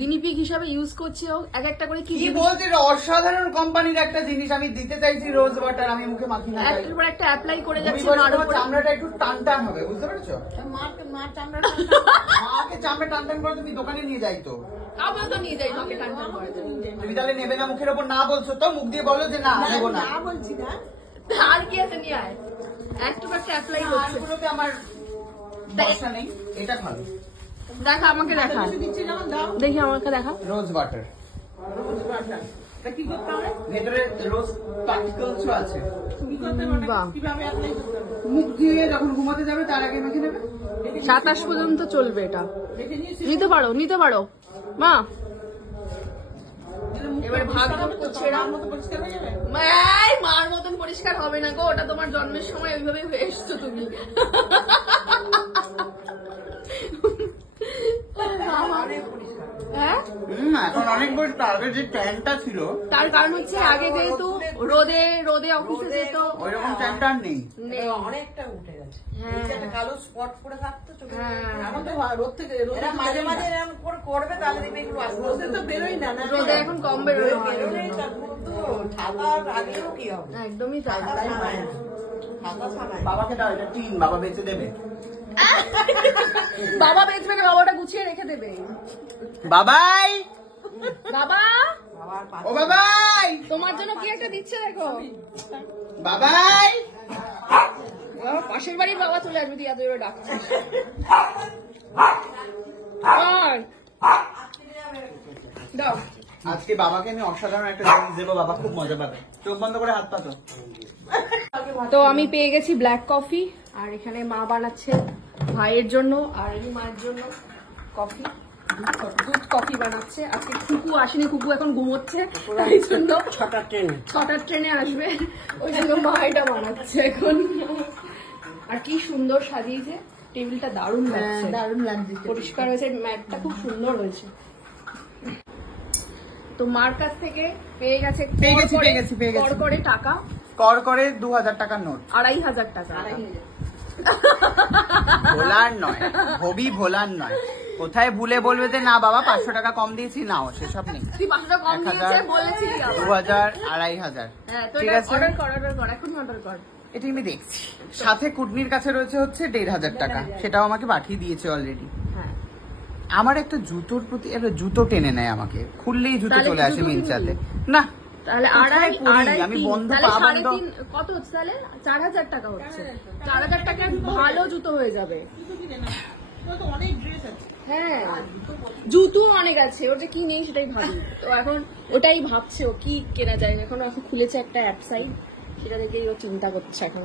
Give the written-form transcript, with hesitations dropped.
Guinea pig হিসাবে use করছে ও এক একটা করে। কি বলছি, অসাধারণ কোম্পানির একটা জিনিস আমি দিতে চাইছি, রোজ ওয়াটার। আমি মুখে মাখি না, একটার পর একটা অ্যাপ্লাই করে যাচ্ছে। চামড়াটা একটু টান টান হবে, বুঝতে পেরেছো? মাকে চামড়া টান টান করে তুমি দোকানে নিয়ে যাই তো। আবার তো নিয়ে যাই মাকে টান টান করে। তুমি তাহলে নেবে না? মুখের ওপর না বলছো তো, মুখ দিয়ে বলো যে না নেবো না। বলছি না, আর কি আছে নিয়ে আয়। একটু একটা অ্যাপ্লাই করছে। এগুলোতে আমার ভরসা নেই। এটা ভালো। দেখা, আমাকে দেখা, দেখি আমাকে দেখা। রোজ ওয়াটার, ভেতরে রোজ পার্টিকলস আছে। মুখ দিয়ে যখন ঘুমাতে যাবে তার আগে মেখে নেবে। 27 পর্যন্ত চলবে এটা। নিতে পারো, নিতে পারো মা। এবারে ভাগ করছে, মার মতন পরিষ্কার হবে না গো, ওটা তোমার জন্মের সময় ওইভাবে হয়ে এসছো তুমি। এখন অনেক বড়। আগে যে ট্যানটা ছিল, তার কারণ হচ্ছে আগে যেহেতু রোদে রোদে অফিসে যেত, ওইরকম ট্যানটা নেই, অনেকটা উঠে গেছে। একটা কালো স্পট পরে থাকতো চোখে। এখন তো রোদ থেকে মাঝে মাঝে এরকম করবে, তাহলে দেখবে একটু রোদে তো বেরোই না। রোদে এখন কম বেরোয়। ছাতার আগেও কি হবে? একদমই তাই। বাবাকে দাও, এটা টিন, বাবা বেঁচে দেবে। বাবা বেচবে না, বাবাটা গুছিয়ে রেখে দেবে। বাবাই, বাবা, ও বাবাই, তোমার জন্য কি একটা দিচ্ছে দেখো। বাবাই, পাশের বাড়ির বাবা চলে আসবে, দিয়া তুই ডাকছিস। দাও, আজকে বাবাকে আমি অসাধারণ একটা জিনিস দেবো, বাবা খুব মজা পাবে। চোখ বন্ধ করে হাত পাতো। তো আমি পেয়ে গেছি ব্ল্যাক কফি, আর এখানে মা বানাচ্ছে ভাইয়ের জন্য আর এই মায়ের জন্য কফি, দুধ কফি বানাচ্ছে। আজকে খুকু আসেনি, খুকু এখন ঘুমোচ্ছে, তাই জন্য 6টার ট্রেনে আসবে, ওই জন্য মা এটা বানাচ্ছে এখন। আর কি সুন্দর সাজিয়েছে টেবিলটা, দারুণ লাগছে, দারুণ লাগছে, পরিষ্কার হয়েছে, ম্যাটটা খুব সুন্দর হয়েছে। তো মার কাছ থেকে পেয়ে গেছে করে টাকা, কর করে 2000 টাকার নোট, 2500 টাকা। ভোলার নয়, হবি ভোলার নয়। কোথায় ভুলে বলবে যে না বাবা 500 টাকা কম দিয়েছি, নাও, সেসব নেই। 500 টাকা কম দিয়েছে বলেছিলি, 2000, 2500। ঠিক আছে, অর্ডার কর, এখন অর্ডার কর। এটা আমি দেখছি। সাথে কুটনির কাছে রয়েছে হচ্ছে 1500 টাকা, সেটাও আমাকে পাঠিয়ে দিয়েছে অলরেডি। আমার একটা জুতোর প্রতি, একটা জুতো টেনে নেয় আমাকে, খুললেই জুতো চলে আসে মিন্ত্রাতে। না তাহলে আমি বন্ধ পা বন্ধ কত হচ্ছে তাহলে? 4000 টাকা হচ্ছে। 4000 টাকায় ভালো জুতো হয়ে যাবে। হ্যাঁ, জুতো অনেক আছে, ওর যে কি নেই সেটাই ভাবি। তো এখন ওটাই ভাবছে ও কি কেনা যায়। এখন খুলেছে একটা অ্যাপ সাইট, সেটা দেখেই ও চিন্তা করছে এখন।